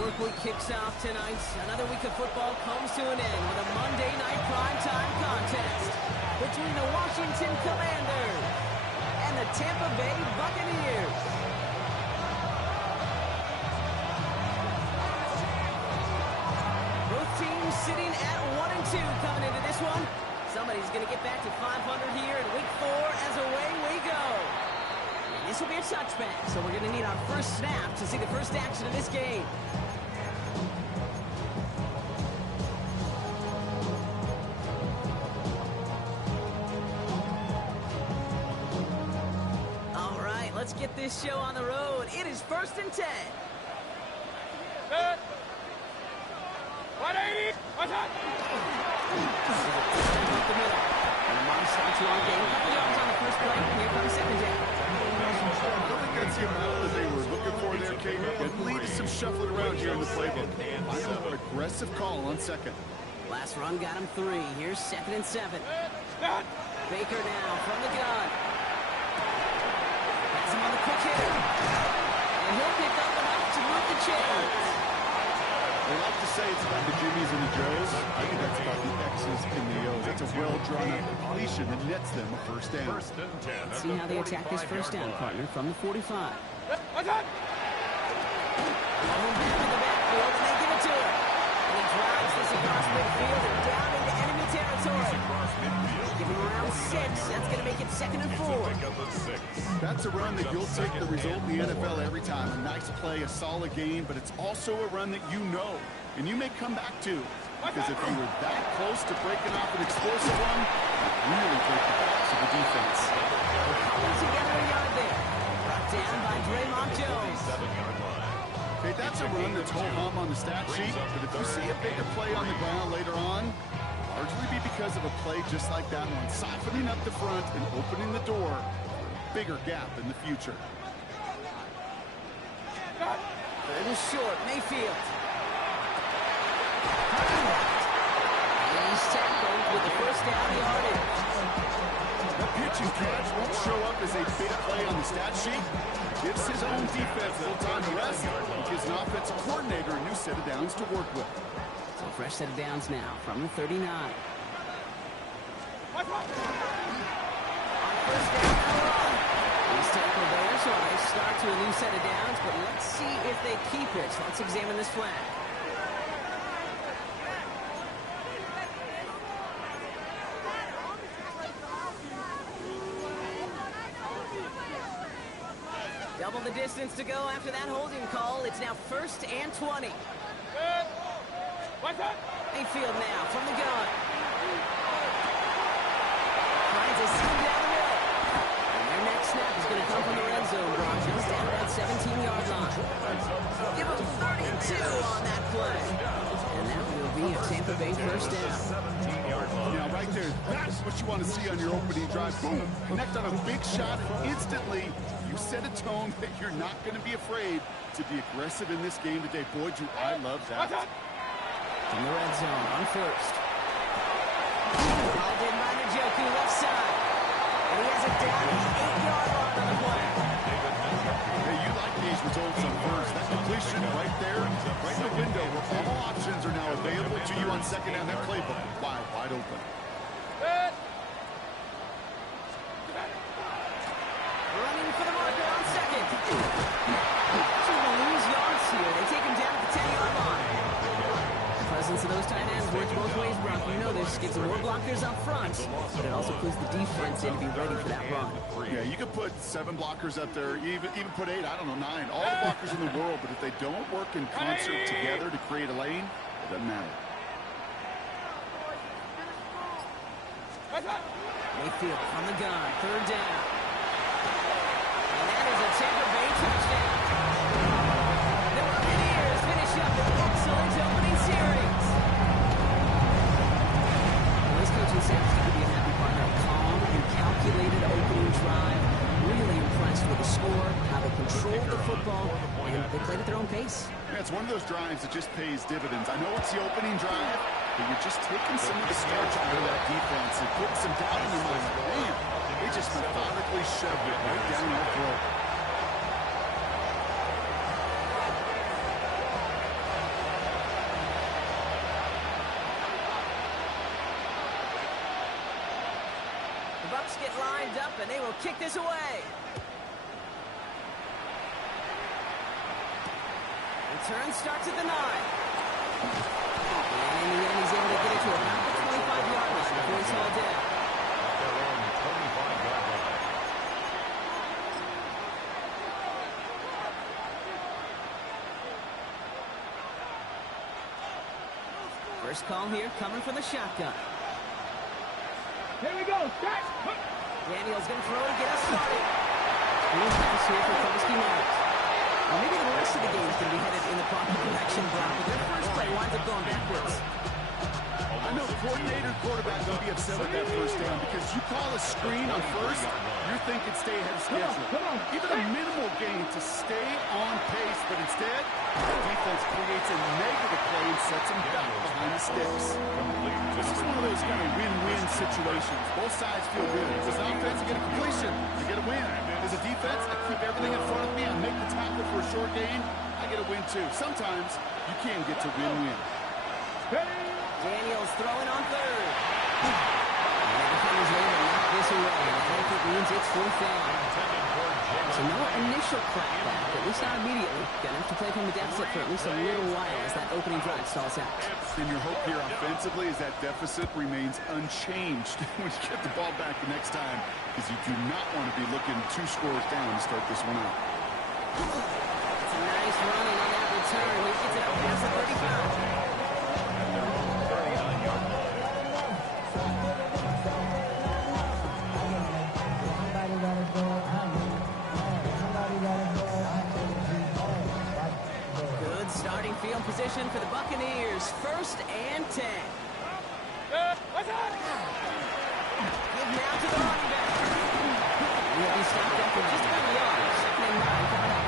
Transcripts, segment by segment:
work week kicks off tonight. Another week of football comes to an end with a Monday night primetime contest between the Washington Commanders and the Tampa Bay Buccaneers. Both teams sitting at 1-2 coming into this one. Somebody's going to get back to 500 here in week 4 as away we go. This will be a touchback, so we're going to need our first snap to see the first action of this game. All right, let's get this show on the road. It is 1st and 10. Good. 180. What's up? The middle. And a starts long game. A couple yards on the first play. Here comes 2nd down. I don't think that's the amount that they were looking for there, Kate. It leads some shuffling around here in the playbook. An aggressive call on 2nd. Last run got him 3. Here's 2nd and 7. Baker now from the gun. Has him on the quick hitter. And he'll pick up enough to move the chains. They like to say it's about the Jimmies and the Joes. I think that's about the X's and the O's. That's a well-drawn-up completion that nets them a first down. Let's see how they attack this first down, partner, from the 45. What's up? Home back in the backfield, and they give it to him. And he drives this across midfield and down into enemy territory. Give him around 6. That's going to make it 2nd and 4. That's a run that you'll take the result in the NFL every time. A nice play, a solid game, but it's also a run that you know, and you may come back to. Because if you were that close to breaking off an explosive one, it really break the backs of the defense. Pulling together a yard there. Brought down by Draymond Jones. Okay, that's a run that's ho-hum on the stat sheet, but if you see a bigger play on the ground later on, largely be because of a play just like that one, softening up the front and opening the door for a bigger gap in the future. It is short, Mayfield. He's tackled with the first down yardage. The pitch and catch won't show up as a big play on the stat sheet. Gives his own defense a little time to rest. He gives an offensive coordinator a new set of downs to work with. So fresh set of downs now from the 39. On first down, he's tackled there, so they start to a new set of downs, but let's see if they keep it. Let's examine this flag. Double the distance to go after that holding call. It's now 1st and 20. What's up? Mayfield now from the gun. Finds a seam down the middle. And their next snap is going to come from the red zone, Broncos, down at that 17-yard line. Give them 32 on that play. And that will be a Tampa Bay first down. Yeah, right there. That's what you want to see on your opening drive. Boom. Connect on a big shot, and instantly you set a tone that you're not going to be afraid to be aggressive in this game today. Boy, do I love that. From the red zone on first. Balled in by Njoku, left side. And he has it down to the 8-yard line on the play. Hey, you like these results on first. That completion right there, right in the window where all options are now available to you on 2nd down. That playbook wide open. Running for the marker on 2nd. So they'll lose yards here. They take him down at the 10-yard line. The presence of those tight ends works both ways, Brock. You know this. Gets more blockers up front, but it also puts the defense in to be ready for that run. Yeah, you could put 7 blockers up there, even put 8, I don't know, 9. All the blockers in the world, but if they don't work in concert together to create a lane, it doesn't matter. Mayfield from the gun, 3rd down. And that is a Tampa Bay touchdown. The Buccaneers finish up an excellent opening series. Well, this coaching staff's got to be a happy partner. Calm and calculated opening drive. Really impressed with the score, how they controlled the football, and they played at their own pace. Yeah, it's one of those drives that just pays dividends. I know it's the opening drive, but you're just taking some of the starch out of that defense and putting some doubt in their mind. Man, they just methodically shoved it right down our throat. Bucs get lined up, and they will kick this away. Return starts at the 9. And in the end, he's able to get it to about the 25-yard line before he's hauled down. First call here coming from the shotgun. Here we go. Start. Daniel's going to throw to get us started. Green pass here for Bucs. Well, maybe the rest of the game is going to be headed in the proper direction, Brown, but their first play winds up going backwards. I know coordinator and quarterback will be upset with that first down because you call a screen on first, you're thinking stay ahead of schedule. Even a minimal gain to stay on pace, but instead, the defense creates a negative play and sets them back behind the sticks. This is one of those kind of win-win situations. Both sides feel good. As an offense, I get a completion, I get a win. As a defense, I keep everything in front of me, I make the tackle for a short gain, I get a win too. Sometimes you can get to win-win. Daniel's throwing on third. And the defender's able to knock this away. And I think it means it's fourth down. So no initial crackback, at least not immediately. Gonna have to play from the deficit for at least a little while as that opening drive stalls out. And your hope here offensively is that deficit remains unchanged when you get the ball back the next time, because you do not want to be looking 2 scores down to start this one out. It's a nice running on that return. He gets it up past the 35. Good starting field position for the Buccaneers. 1st and 10. What's up? Give now to the running back. He'll be stopped after just about a yard. 2nd and 9 coming up.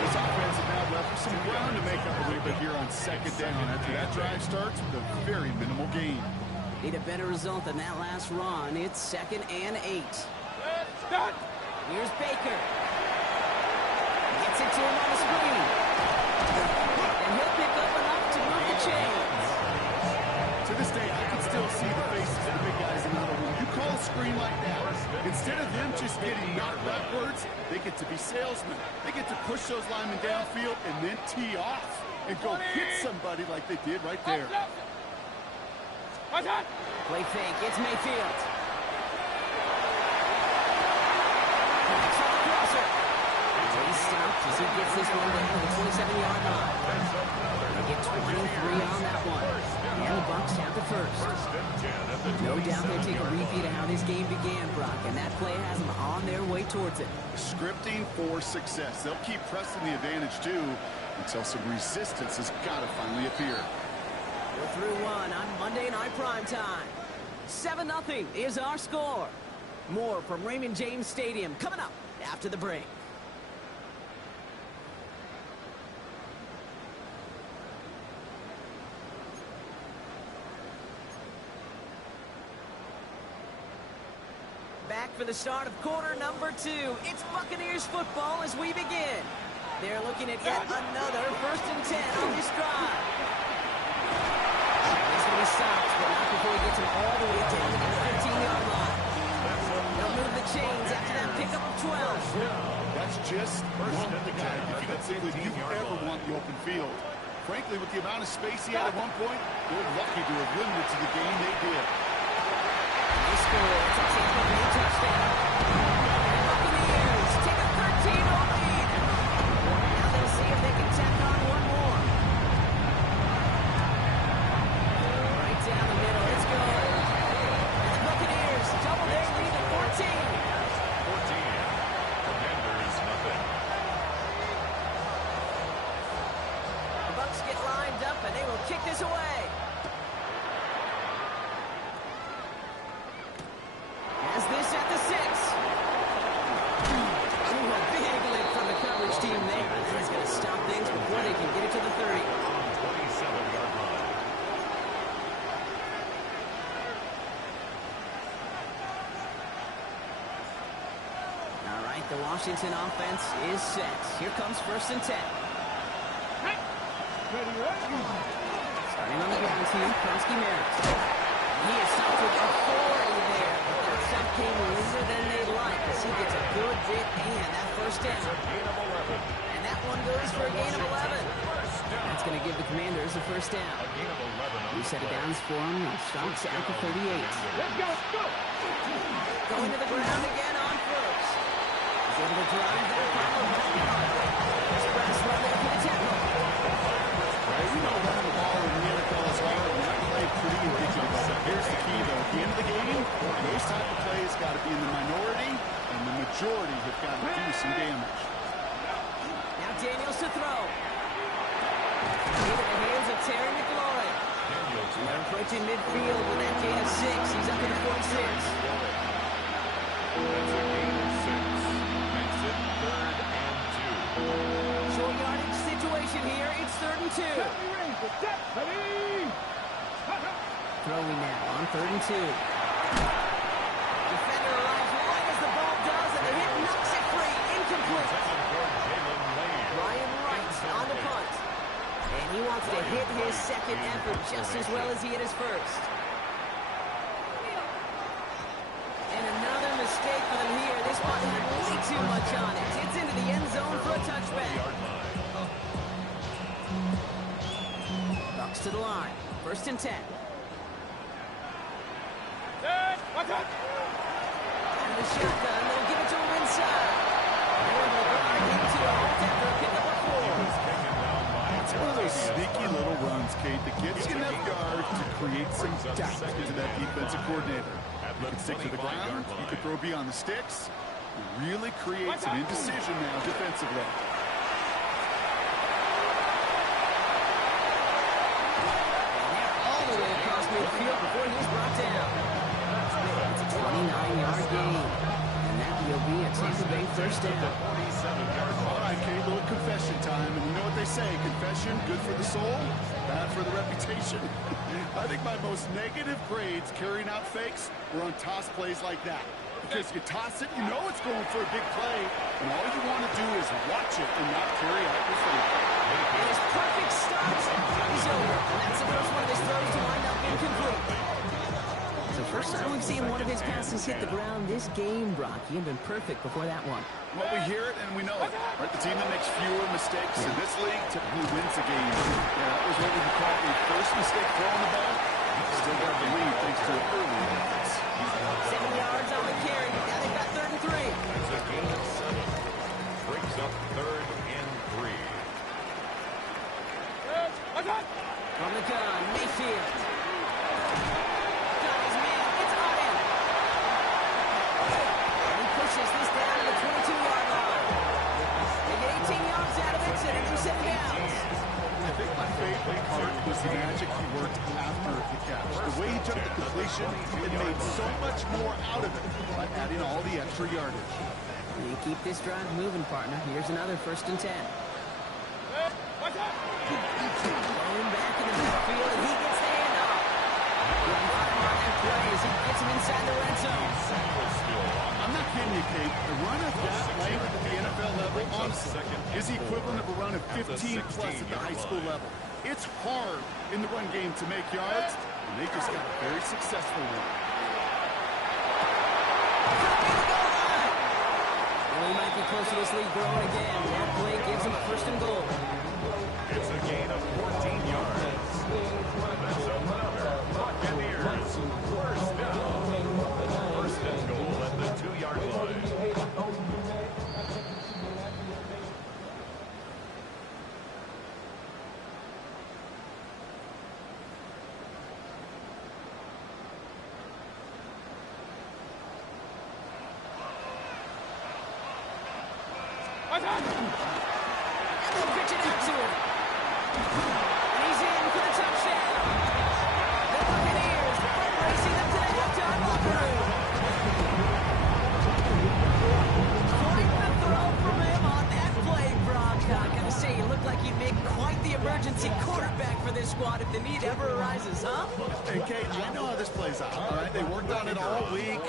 This offense has now left some ground to make up a little bit here on 2nd down after that drive starts with a very minimal gain. Need a better result than that last run. It's 2nd and 8. Start. Here's Baker. Gets it to him on the screen. And he'll pick up enough to move the chains. To this day, I can still see the faces of the big guys in the huddle. When you call a screen like that, instead of them just getting knocked backwards, they get to be salesmen. They get to push those linemen downfield and then tee off and go hit somebody like they did right there. What's up? Play fake. It's Mayfield. He's stopped as he gets this one down to the 27-yard line. They get 23 on that one. And the Bucs have the first. No doubt they'll take a repeat of how this game began, Brock, and that play has them on their way towards it. Scripting for success. They'll keep pressing the advantage, too, until some resistance has got to finally appear. We're through one on Monday Night Primetime. 7-0 is our score. More from Raymond James Stadium coming up after the break. Back for the start of quarter number 2. It's Buccaneers football as we begin. They're looking at yet another 1st and 10 on this drive. He's going to be stopped, but not before he gets him all the way down to the 15-yard line. They'll move the chains after that pickup of 12. That's just not the guy defensively you ever want the open field. Frankly, with the amount of space he had at one point, they're lucky to have limited to the game they did. They score. It's a Tampa Bay touchdown. The Buccaneers take a 13-0 lead. Now they'll see if they can tack on one more. Right down the middle. It's good. And the Buccaneers double their lead to 14. Commanders, nothing. The Bucs get lined up, and they will kick this away. As this at the 6. Ooh, a big lift from the coverage team there. And that is going to stop things before they can get it to the 30. 27-yard line. All right, the Washington offense is set. Here comes 1st and 10. Starting on the ground team, Bucs. He is stopped with authority there. But that's shot came later than they'd like as he gets a good bit and that first down. And that one goes for a gain of 11. That's going to give the Commanders a first down. New set of downs for him. Shots at the 38. Let's go! Going to the ground again on first. He's able to drive that final back out. There's a brass run there for the tackle. You know running the ball in the NFL is hard, and that play pretty indicative. Here's the key, though. At the end of the game, those type of plays got to be in the minority, and the majority have got to do some damage. Now Daniels to throw. Into the hands of Terry McLaurin. They're approaching midfield with that gain of 6. He's up to the 46. That's a gain of 6. Makes it 3rd and 2. Short yardage situation here. It's 3rd and 2. Throwing now on 3rd and 2. Defender arrives wide as the ball does, and the hit knocks it free. Incomplete. Ryan Wright on the punt. And he wants to hit his second effort just as well as he hit his first. And another mistake for them here. This one had way too much on it. It's into the end zone for a touchback. Bucs to the line. 1st and 10. Out of the shotgun, they'll give it to him inside. Into a hold after a pickup of 4. It's one of those sneaky little runs, Kate, that gets you enough yards to create some doubt to that defensive coordinator. You can stick to the ground, you can throw beyond the sticks. It really creates an indecision now defensively. All the way across midfield before he's brought down. It's a 29-yard gain. And that will be a Tampa Bay first down. All right, Kate, little confession time. And you know what they say, confession, good for the soul, bad for the reputation. I think my most negative grades carrying out fakes were on toss plays like that. Because you toss it, you know it's going for a big play, and all you want to do is watch it and not carry out your fake. And his perfect start is over. And that's the first one of his throws to wind up incomplete. So first time we've seen one of his passes hit the ground this game, Brock. He had been perfect before that one. Well, we hear it and we know it. Right? The team that makes fewer mistakes in this league typically wins a game. Yeah, that was what we would call a first mistake throwing the ball. Still got the lead thanks to an early offense. 7 yards on the carry. Now they've got 3rd and 3. It's a gain of 7. Brings up 3rd and 3. From the gun, Mayfield. Got his man. It's on him. And he pushes this down to the 22-yard line. They get 18 yards out of it, so they do 7 downs. I think my favorite part was the magic he worked after the catch. The way he took the completion and made so much more out of it by adding all the extra yardage. They keep this drive moving, partner. Here's another 1st and 10. Going back in the backfield, and he gets the handoff. Good line on that play as he gets him inside the red zone. I'm not kidding you, Kate. A run of that length at the NFL level, honestly, is the equivalent of a run of 15-plus at the high school level. It's hard in the run game to make yards, and they just got a very successful one. Well, he might be close to this league growing again. That play gives him a 1st and goal. It's a gain of 14 yards. That's another Buccaneers first down. 1st and goal at the 2-yard line. And they'll pitch it out to him. And he's in for the touchdown. The Buccaneers are racing up to the halftime locker room. Quite the throw from him on that play, Brock. I gotta say, you look like you make quite the emergency quarterback for this squad if the need ever arises, huh? And Kate, I know how this plays out, all right? They worked on it all week.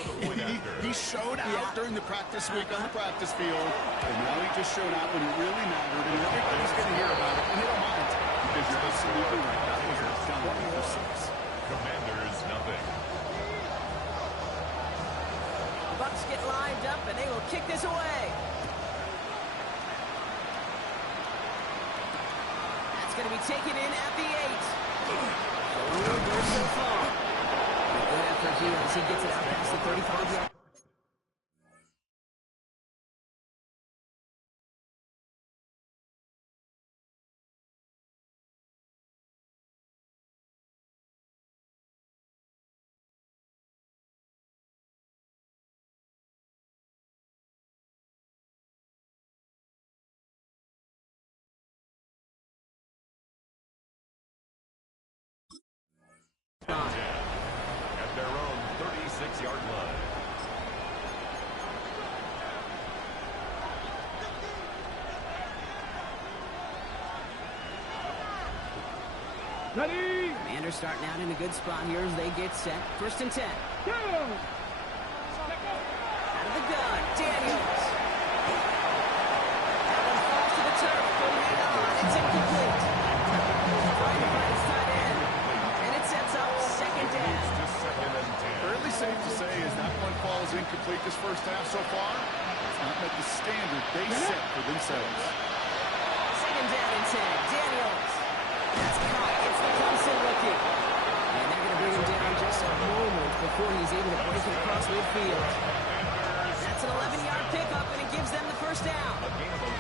He showed out during the practice week on the practice field, and now he just showed out when it really mattered, and everybody's going to hear about it, and they don't mind, because you're absolutely right. That was a dominant for 6. Commanders, nothing. It's going to be taken in at the 8. Over so far. Good effort here as he gets it out past the 35-yard. At their own 36-yard line. Ready? Commanders starting out in a good spot here as they get set. 1st and 10. Go! Out of the gun, Daniels. That one falls to the turf. Putting it on. It's incomplete. Trying to find his tight end. And it sets up 2nd down. Just 2nd and 10. Fairly safe to say as that one falls incomplete this first half so far. It's not met the standard they set for themselves. 2nd down and 10. Daniels. That's caught. It's the Clemson rookie. And they're going to bring him down just a moment before he's able to break it across midfield. That's an 11-yard pickup, and it gives them the 1st down.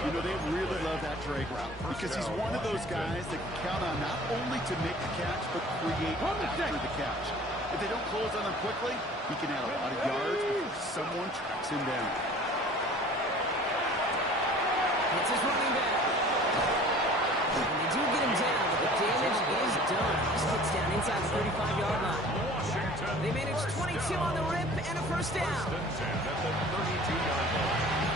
You know, they really love that drag route because he's one of those guys that can count on not only to make the catch, but create after the catch. If they don't close on him quickly, he can add a lot of yards before someone tracks him down. It's his running back. And they do get him down, but the damage is done. This gets down inside the 35-yard line. They manage 22 on the rip and a 1st down. 1st and 10 at the 32-yard line.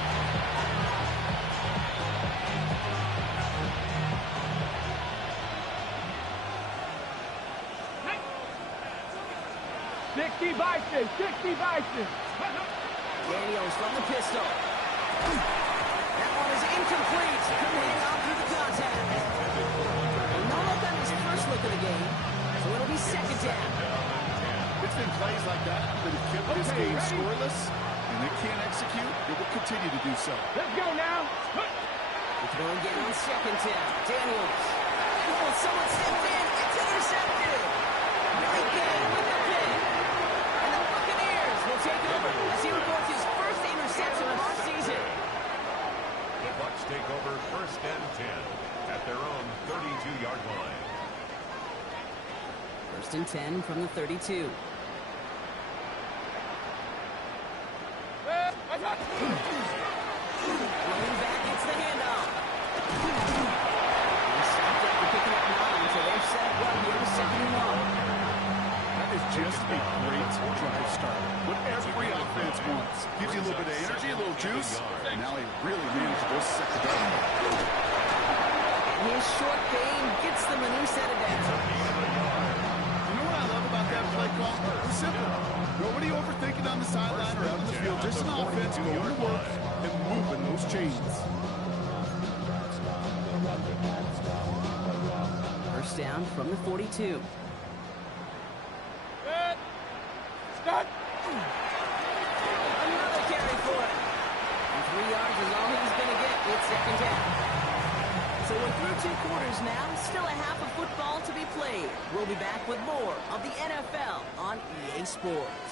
Sixty Bison! 60 Bison! Daniels from the pistol. That one is incomplete. Couldn't hang on through the contact. No look on his first look of the game, so it'll be 2nd down. It's been plays like that that have kept this game scoreless, and they can't execute. They will continue to do so. Let's go now! They throw again on 2nd down. Daniels. Oh, someone stepped in. It's intercepted. Very good with the pick. And the Buccaneers will take over as he records his first interception of our season. The Bucs take over 1st and 10 at their own 32-yard line. 1st and 10 from the 32. Rolling back, it's the handoff. They stopped after picking up 9, so they're set up well here with 2nd and 1. That is just a great drive start. What every offense wants. Gives you a little bit of energy, a little juice, and now a really manageable 2nd down. And his short game gets them a new set of downs. You know what I love about that play call? It's simple. Nobody overthinking on the sideline or out on the field. Just an offense going to work and moving those chains. 1st down from the 42. Start! Another carry for it. And 3 yards is all he's going to get with 2nd down. So we're through 2 quarters now. Still a half of football to be played. We'll be back with more of the NFL on EA Sports.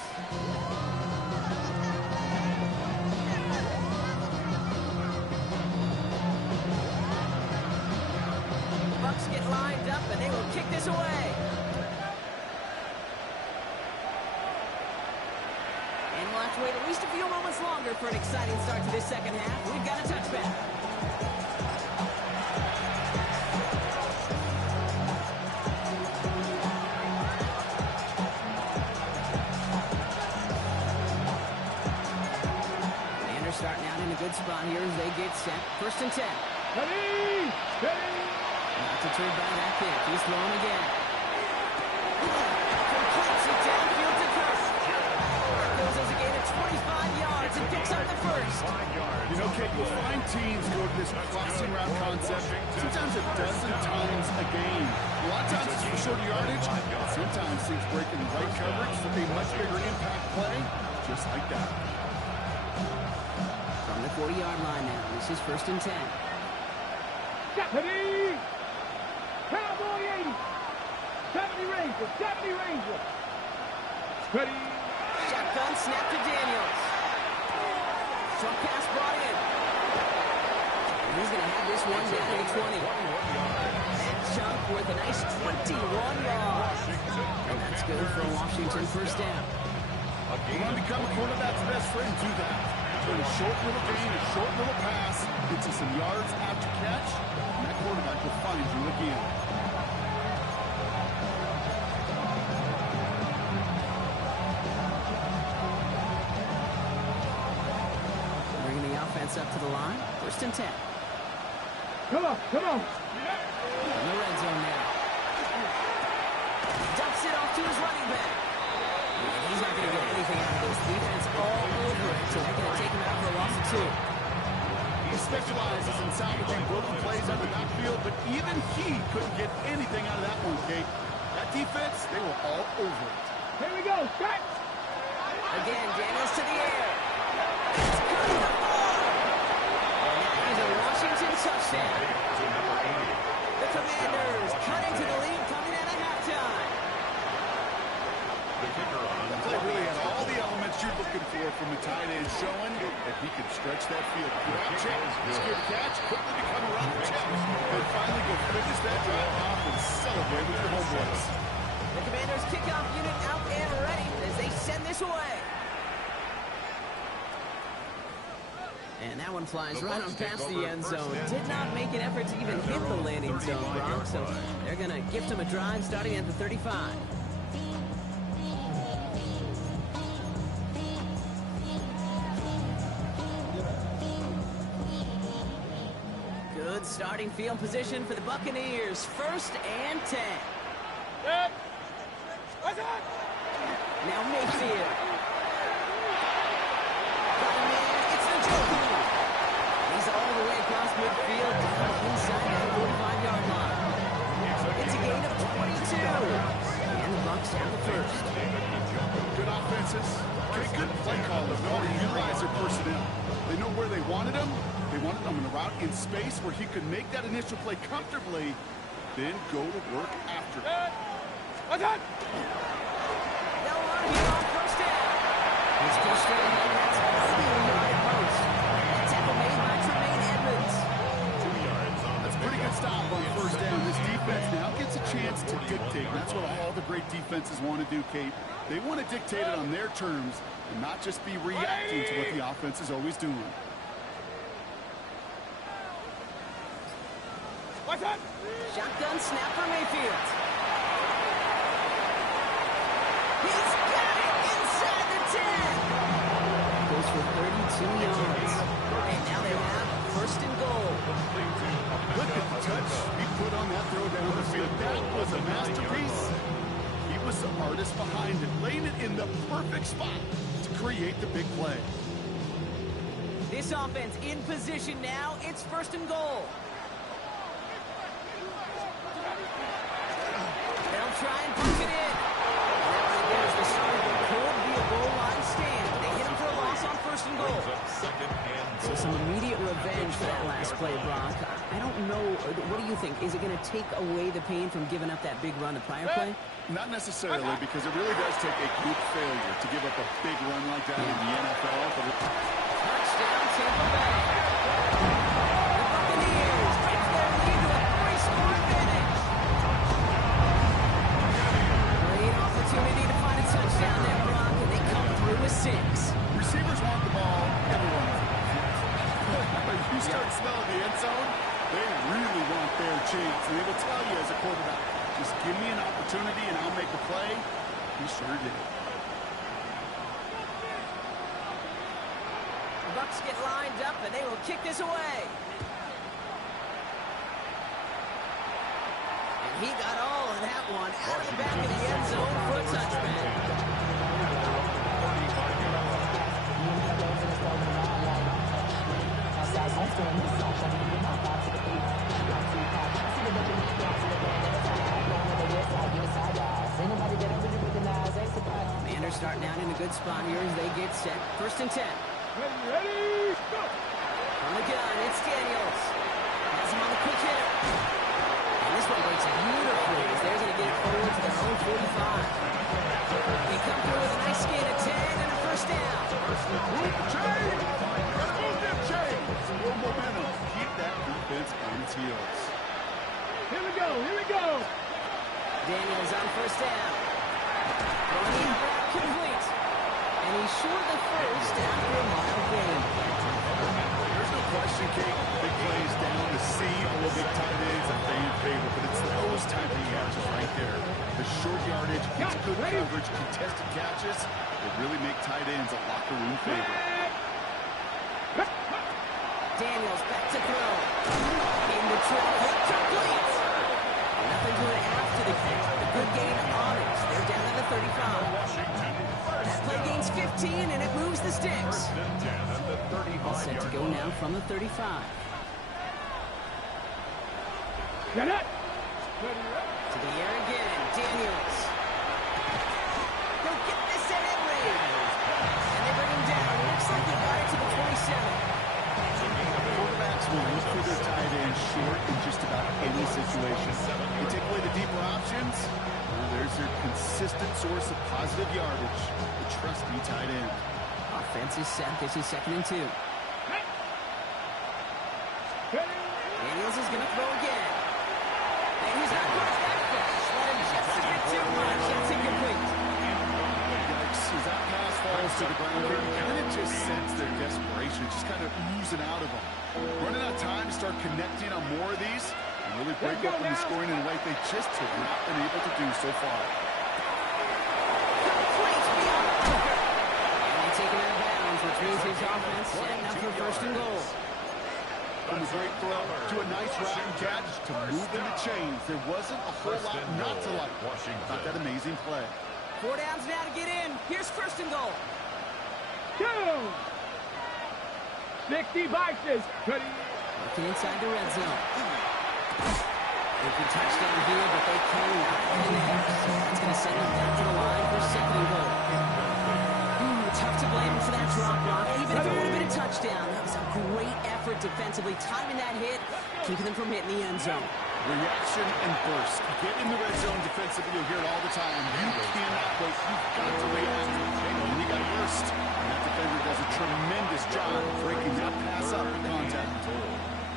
The Bucs get lined up and they will kick this away. And we'll have to wait at least a few moments longer for an exciting start to this 2nd half. We've got a touchback. Starting out in a good spot here as they get set. 1st and 10. Ready! Ready! Not to turn by that kick. He's throwing again. Completes it downfield to Kirk. Goes as a gain of 25 yards and picks up the 1st. You know, Kate, you'll find teams go to this crossing route concept sometimes a dozen times a game. A lot of times it's for shorter yardage. Sometimes things break in the right coverage for a much bigger impact play, just like that. From the 40-yard line now. This is 1st and 10. Ready! 80. 70 Ranger. 70 Ranger. Ready. Shotgun snap to Daniels. Short pass brought in. He's going to have this one down to the 20. That chunk worth a nice 21 yards. And that's good for a Washington first down. You want to become a quarterback's best friend, do that. Turn a short little gain, a short little pass, get you some yards after catch, and that quarterback will find you again. Bringing the offense up to the line. First and 10. Come on, come on. In the red zone now. Dumps it off to his running back. And he's not going to get anything out of this. Defense all over it, so they're going to take him out for a loss of 2. He specializes in salvaging broken plays out of the backfield, but even he couldn't get anything out of that one, Kate. That defense, they were all over it. Here we go. Start. Again, Daniels to the air. It's good for four. And that is a Washington touchdown. The Commanders cutting to the lead coming out of halftime. That play really had all the elements you're looking for from a tight end, showing that he could stretch that field. Grab chance, secure the catch, quickly to come around the check, and finally go finish that drive off and celebrate with your homeboys. The Commanders kickoff unit out and ready as they send this away. And that one flies right on past the end zone. Did not make an effort to even hit the landing zone, Brock. So they're going to gift him a drive starting at the 35. Good starting field position for the Buccaneers. First and 10. Set. What's up? Now Mayfield. Got a man. It's the Joker. He's all the way across midfield down inside that 45-yard line. It's a gain of 22. And the Bucs have the first. Good offenses. Good play callers. They want to utilize their personnel. They know where they wanted him. They wanted him in a route in space where he could make that initial play comfortably, then go to work after it. What's up? They'll run here on first down. It's pushed straight ahead. That's the yard post. A tackle made by Tremaine Edmonds. 2 yards on That's a pretty good stop on first down. This defense now gets a chance to dictate. That's what all the great defenses want to do, Kate. They want to dictate it on their terms and not just be reacting to what the offense is always doing. What's up? Shotgun snap for Mayfield. He's got it inside the 10. Goes for 32 yards. And now they have first and goal. Look at the touch he put on that throw down the field. That was a masterpiece. He was the artist behind it, laying it in the perfect spot to create the big play. This offense in position now. It's first and goal. They'll try and push it in. That right there is the start of what could be a goal line stand. They hit him for a loss on first and goal. So some immediate revenge for that last play, Brock. I don't know. What do you think? Is it going to take away the pain from giving up that big run the prior play? Not necessarily, because it really does take a group failure to give up a big run like that in the NFL. But Touchdown, Tampa Bay. The Buccaneers take their lead to a 3-score advantage. Great opportunity to find a touchdown there, Brock, and they come through with 6. receivers want the ball, everyone. When you start smelling the end zone, they really want their chance. And they will tell you as a quarterback, just give me an opportunity and I'll make a play. He sure did. The Bucs get lined up, and they will kick this away. And he got all of that one out of the back of the end zone for a touchback. Commanders starting out in a good spot here as they get set. First and 10. Ready, go! From the gun, it's Daniels. Has him on the quick hitter. And this one breaks beautifully Here we go. Here we go. Daniels on first down. Throwing back complete. And he's short the first after a mile gain. There's no question, Kate. Big plays down to see all the big tight ends a fan favorite, but it's those type of catches right there. The short yardage, it's good coverage, contested catches. They really make tight ends a locker room favorite. Daniels back to throw. In the traffic, complete. Nothing to it after the catch. The good gain on it. They're down at the 35. That play gains 15, and it moves the sticks. All set to go now from the 35. Get it. To the air again, Daniels. He'll get this at Henry. And they bring him down. Looks like he got it to the 27. Quarterbacks will look for their tight end short in just about any situation. You take away the deeper options, well, there's their consistent source of positive yardage, the trusty tight end. Offense is set. This is 2nd and 2. Daniels is going to throw again. And he's not quite that fast. Let him just a bit too much. That's incomplete. Yikes, as that pass falls to the ground, you kind of just sense their desperation, just kind of oozing out of them. Running out of time to start connecting on more of these and really break open the scoring in a way they just have not been able to do so far. Complete beyond the marker. And they take him out of bounds, which means his offense setting up for 1st and goal. From a great throw to a nice route and catch to move in the chains. There wasn't a whole lot not to like about that amazing play. 4 downs now to get in. Here's 1st and goal. 2. 60 boxes. Looking inside the red zone. They can touchdown here, but they cannot connect. So that's going to send them down to the line for 2nd and goal. Tough to blame him for that drop block. Even if it would have been a touchdown, that was a great effort defensively, timing that hit, keeping them from hitting the end zone. Reaction and burst. Get in the red zone defensively. You'll hear it all the time. You cannot wait. You've got to react. And you got burst. And that defender does a tremendous job of breaking that pass up with contact.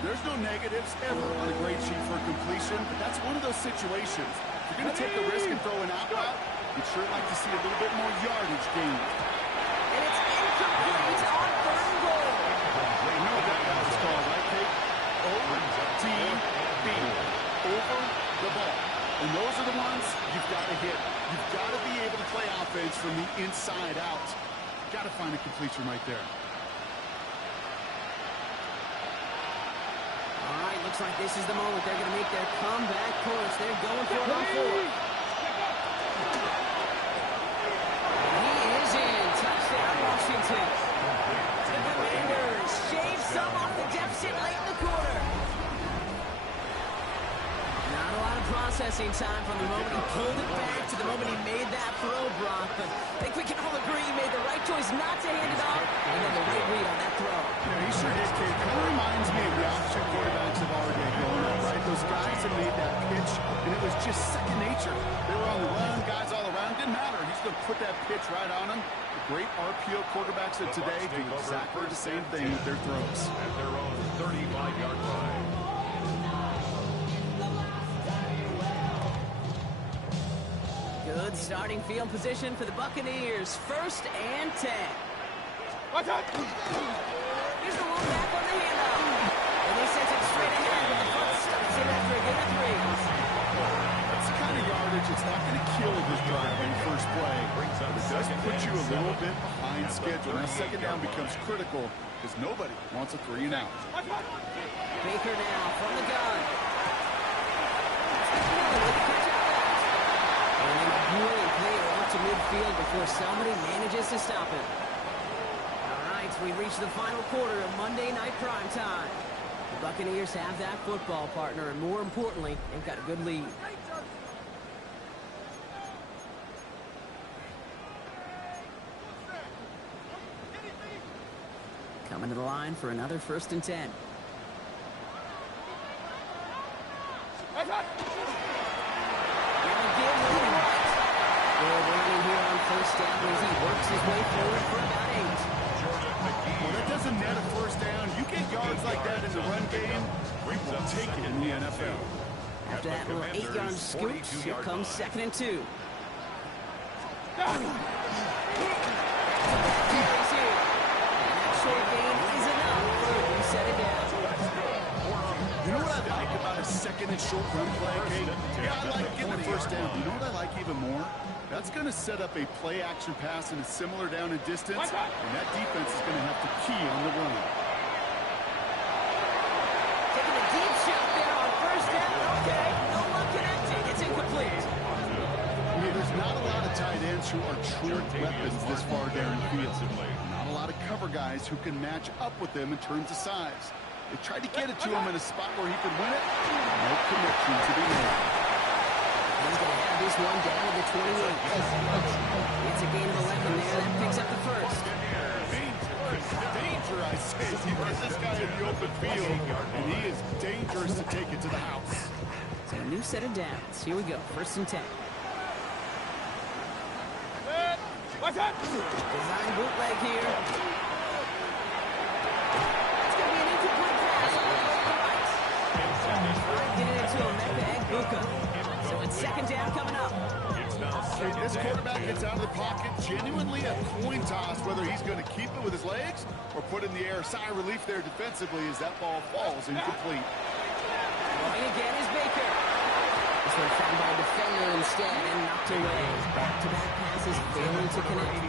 There's no negatives ever on a grade sheet for completion, but that's one of those situations. If you're going to take the risk and throw an out route, you'd sure like to see a little bit more yardage gained. And it's incomplete on 3rd and goal. You know what that guy was called, right, Kate? O-T-B. Over the ball. And those are the ones you've got to hit. You've got to be able to play offense from the inside out. Got to find a completion right there. All right, looks like this is the moment they're going to make their comeback push. They're going for it on 4th. He is in. Touchdown, Washington. The Commanders shave some off the deficit late in the quarter. Not a lot of processing time from the moment he pulled it back to the moment he made that throw, Brock. But I think we can all agree he made the right choice not to hand it off, and then the right read on that throw. Yeah, he sure did, Kate. Kind of reminds me of the option quarterbacks of our day growing up, right? Those guys that made that pitch, and it was just second nature. They were on the run, guys all around. Didn't matter. He's going to put that pitch right on him. The great RPO quarterbacks of today do exactly the same thing with their throws. At their own 35-yard line. Good starting field position for the Buccaneers. 1st and 10. Watch out. Here's the one back on the handoff. And he sends it straight ahead, but the front stops him after a gain of 3. That's the kind of yardage. It's not going to kill this drive on the first play. But it does put you a little bit behind schedule. Now, 2nd down becomes critical because nobody wants a 3 and out. Baker now from the gun. And a brilliant play out to midfield before somebody manages to stop it. All right, we reach the final quarter of Monday Night Primetime. The Buccaneers have that football partner, and more importantly, they've got a good lead. Coming to the line for another 1st and 10. First down as he works his way forward for about 8. Well, that doesn't net a 1st down. You get yards like that in the run game, we will take it in the NFL. After after that little 8-yard scoop, here comes 2nd and 2. Carries here. And that short gain is enough for a reset it down. You know what I like about a 2nd and short run play, Kate? Yeah, I like getting the first down. You know what I like even more? That's going to set up a play-action pass in a similar down and distance, and that defense is going to have to key on the run. Taking a deep shot there on first down. Okay, no luck connecting. It's incomplete. There's not a lot of tight ends who are true weapons this far down the field. Not a lot of cover guys who can match up with them in terms of size. They tried to get it to him in a spot where he could win it. No connection to be made. He's going to have this one down to the 28. It's a gain of 11 there. That picks up the first. Danger, I say. He puts this guy in the open field, and he is dangerous to take it to the house. So a new set of downs. Here we go. 1st and 10. What's up? Design bootleg here. It's going to be an incomplete pass on the way to the right. Getting it to Emeka Egbuka. So it's 2nd down coming up. This quarterback gets out of the pocket, genuinely a coin toss whether he's going to keep it with his legs or put it in the air. Sigh of relief there defensively as that ball falls incomplete. Going again is Baker. This one found by a defender instead and knocked away. Back-to-back passes failing to connect.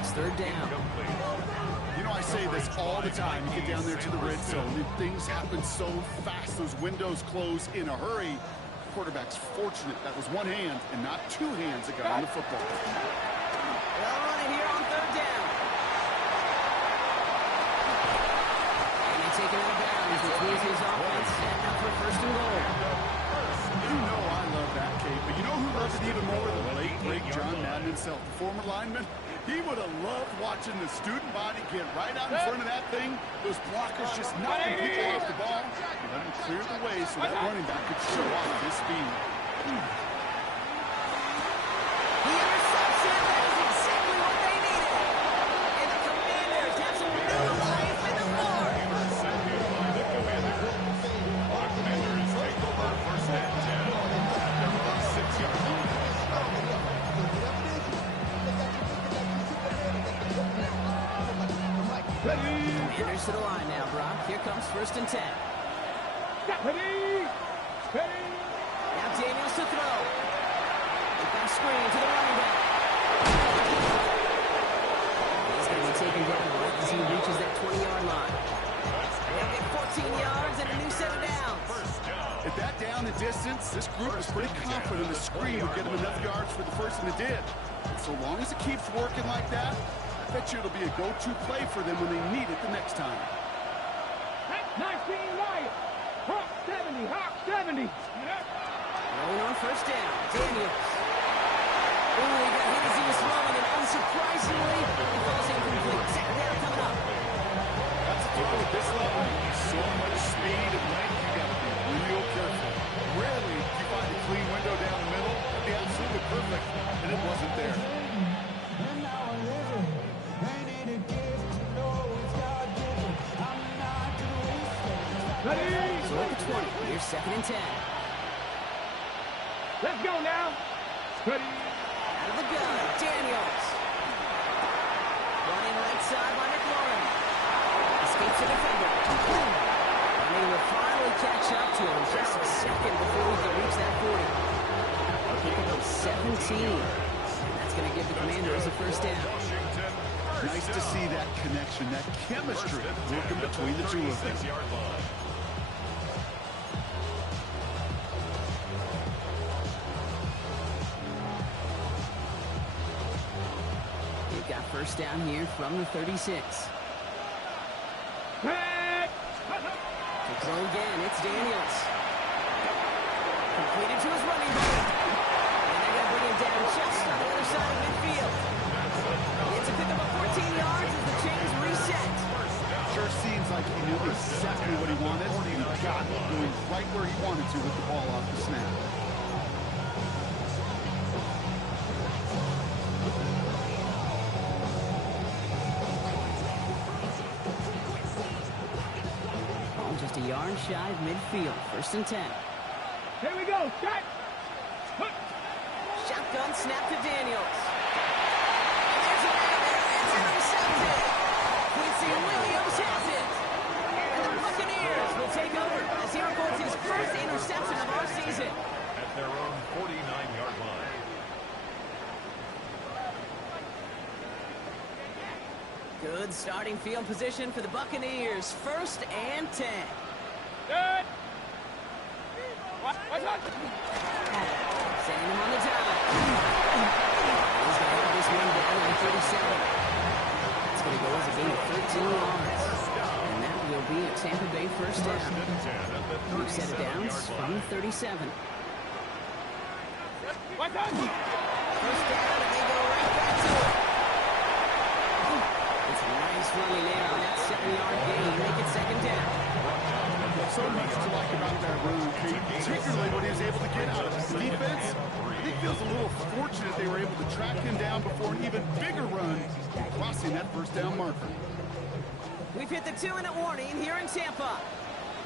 It's 3rd down. You know, I say this all the time. You get down there to the red zone and things happen so fast. Those windows close in a hurry. Quarterback's fortunate that was one hand and not 2 hands that got on the football. They'll run it here on 3rd down. And they take it out of bounds, which means his offense setting up for 1st and goal. You know I love that, Kate, but you know who loves it even more? The late, great John Madden himself, the former lineman. He would have loved watching the student body get right out in front of that thing. Those blockers just knocking people off the ball. And let him clear the way so that running back could show off his speed. He intercepts it. That is exactly what they needed. And the Commanders have some new life in the floor. The Commanders take over 1st and 10. They're on 6-yard line. Commanders to the line now, Brock. Here comes 1st and 10. Ready? Ready? Now Daniels to throw. With that screen to the running back. He's going to be taken down right as he reaches that 20-yard line. They'll get 14 yards and a new set of downs. At that down and distance, this group is pretty confident the screen would get him enough yards for the first, and it did. And so long as it keeps working like that, I bet you it'll be a go-to play for them when they need it the next time. 19 right. Hawk 70. Hawk 70. Rolling on 1st down. Daniels. Ooh, he got hit as he was throwing, and unsurprisingly, he falls incomplete. 2nd down coming up. That's a throw at this level. So much speed and length, you got to be real careful. Rarely do you find a clean window down the middle. It'd be absolutely perfect, and it wasn't there. Ready? So at the 20, here's 2nd and 10. Let's go now. Ready? Out of the gun, Daniels. Running right side by McLaurin. Escapes the defender. And they will finally catch up to him just a second before we can reach that 40. Picking up 17. And that's going to give the Commanders a 1st down. Nice to see that connection, that chemistry working between the two of them. 6-yard line. They've got 1st down here from the 36. Back. To throw again, it's Daniels. Completed to his running back. And they're going to bring him down just on the other side of midfield. It's a pickup of 14 yards as the chains reset. Sure seems like he knew exactly what he wanted. He got it going right where he wanted to with the ball off the snap. Just a yard shy of midfield. 1st and 10. Here we go. Shot. Shotgun snap to Daniels. And there's a man there. It's intercepted. Quincy Williams has it. And the Buccaneers will take over as he records his first interception of our season. At their own 49-yard line. Good starting field position for the Buccaneers. 1st and 10. Good. What's up? Sending him on the dive. He's going to have this one down at 37. It's going to go as a gain of 13 yards. And that will be a Tampa Bay first down. We've set it down from 37. What's up? First down, and they go right back to it. It's a nice running there on that 7-yard gain. Make it 2nd down. So much to like about that run, Kate, particularly what he was able to get out of it. The defense, I think, feels a little fortunate they were able to track him down before an even bigger run, crossing that first down marker. We've hit the 2-minute warning here in Tampa.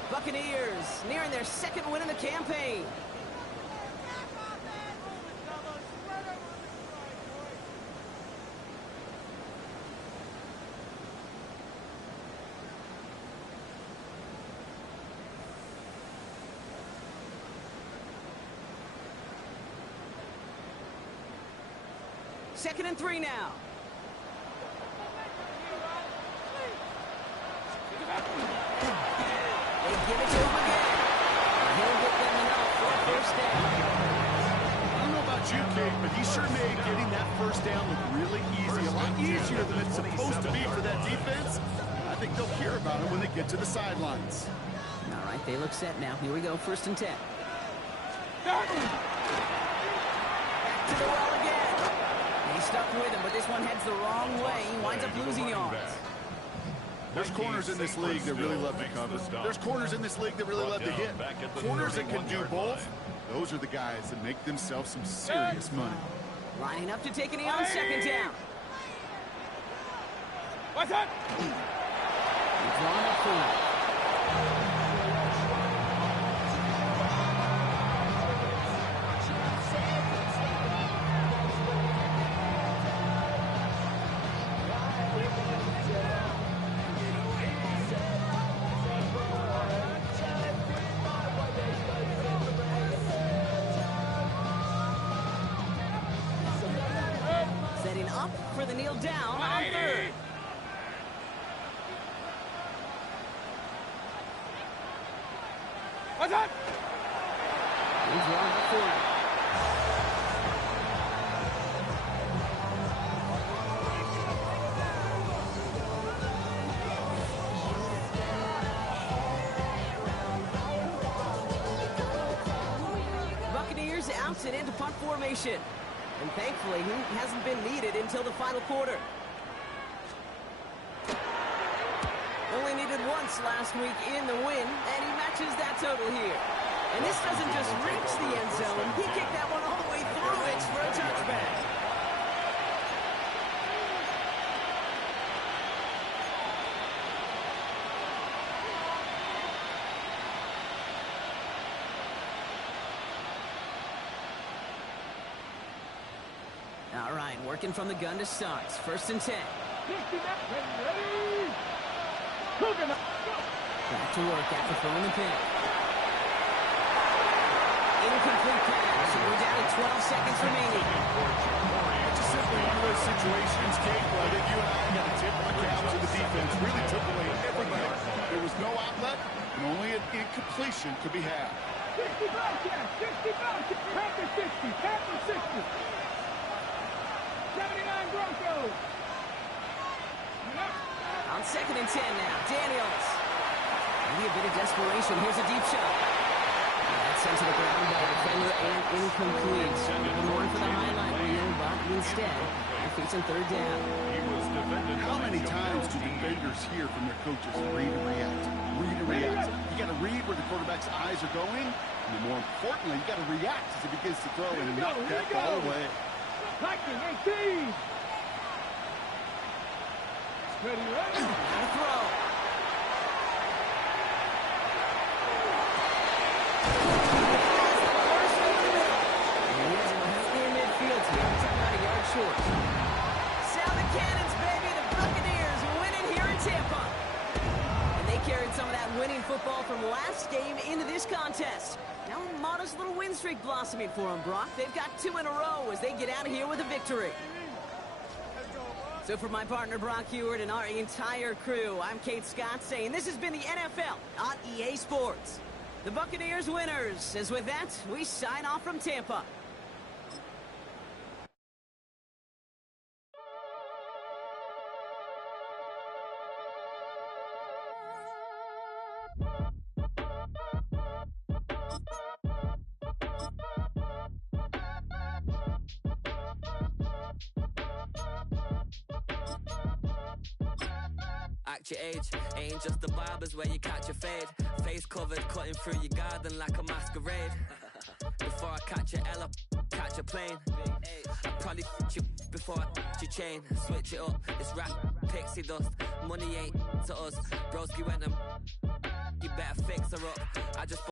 Buccaneers nearing their 2nd win in the campaign. Second and 3 now. They give it to him again. He'll get them enough for a first down. I don't know about you, Kate, but he sure made getting that first down look really easy. A lot easier than it's supposed to be for that defense. I think they'll hear about it when they get to the sidelines. All right, they look set now. Here we go, 1st and 10. Back to the well again. He's stuck with him, but this one heads the wrong way. He winds up losing yards. There's corners in this league that really love to cover. There's corners in this league that really love to hit. Corners that can do both. Those are the guys that make themselves some serious money. Lining up to take a knee on 2nd down. What's up? He's drawn up for it. Setting up for the kneel down on 3rd. What's up? He's drawn up for it. Buccaneers out and into punt formation. And thankfully, he hasn't been needed until the final quarter. Only needed once last week in the win, and he matches that total here. And this doesn't just reach the end zone. He kicked that one all the way through it for a touchback. All right, working from the gun to start. 1st and 10. Back to work after throwing the pick. Incomplete pass. And we're down to 12 seconds remaining. It's just simply one of those situations, Kate, where I think you and I got to tip our cap to the defense. Really took away everything. There was no outlet, and only an incompletion could be had. 60 Bobcats, 60 Bobcats, Panther 60, Panther 60. 79 Broncos. On 2nd and 10 now, Daniels. Maybe a bit of desperation. Here's a deep shot. That's sent to the ground by the defender and incomplete. Good one for the highlight reel, but instead, they're facing 3rd down. How many times do defenders hear from their coaches, read and react, read and react? You got to read where the quarterback's eyes are going, and more importantly, you got to react as he begins to throw and knock that ball away. Hiking 18. Ready, ready. Now to throw. streak blossoming for them, Brock. They've got 2 in a row as they get out of here with a victory. So for my partner Brock Heward and our entire crew, I'm Kate Scott saying this has been the NFL on EA Sports. The Buccaneers winners, as with that, we sign off from Tampa. Act your age, ain't just the barbers where you catch a fade. Face covered, cutting through your garden like a masquerade. Before I catch a L up, catch a plane. I probably f*** you before I f*** your chain. Switch it up, it's rap, pixie dust. Money ain't to us, broski went and you better fix her up. I just